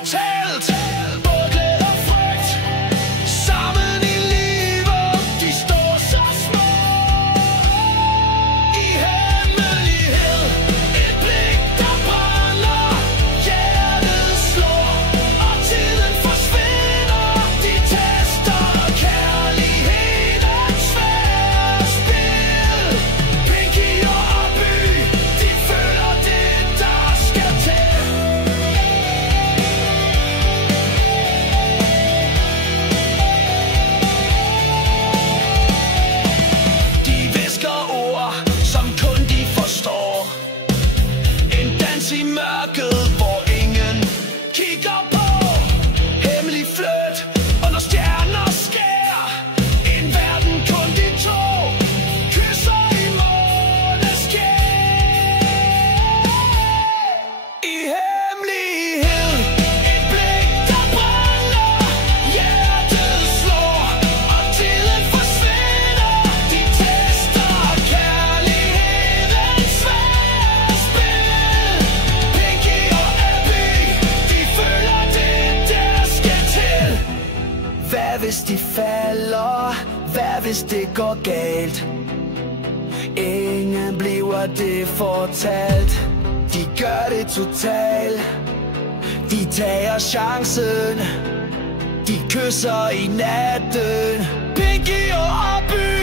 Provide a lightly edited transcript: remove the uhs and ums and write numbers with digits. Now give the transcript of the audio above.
fortalt. Både glæde og frygt, sammen i livet, de står så små. I hemmelighed, et blik der brænder, hjertet slår, og tiden forsvinder. De tester kærlighedens svære spil. Pinky og Abby, de føler det, der skal til. De hvisker ord, som kun de forstår. En dans i mørket, hvor ingen kigger på. Hemmelig flirt under stjerner skær. En verden kun de to kysser i måneskær. I hemmelighed, et blik der brænder, hjertet slår, og tiden forsvinder. De tester kærlighedens svære spil. Pinky og Abby, de føler det, der skal til. Hvad hvis de falder? Hvad hvis det går galt? Ingen bliver det fortalt. De gør det totalt. De tager chancen. De kysser i natten. Pinky og Abby,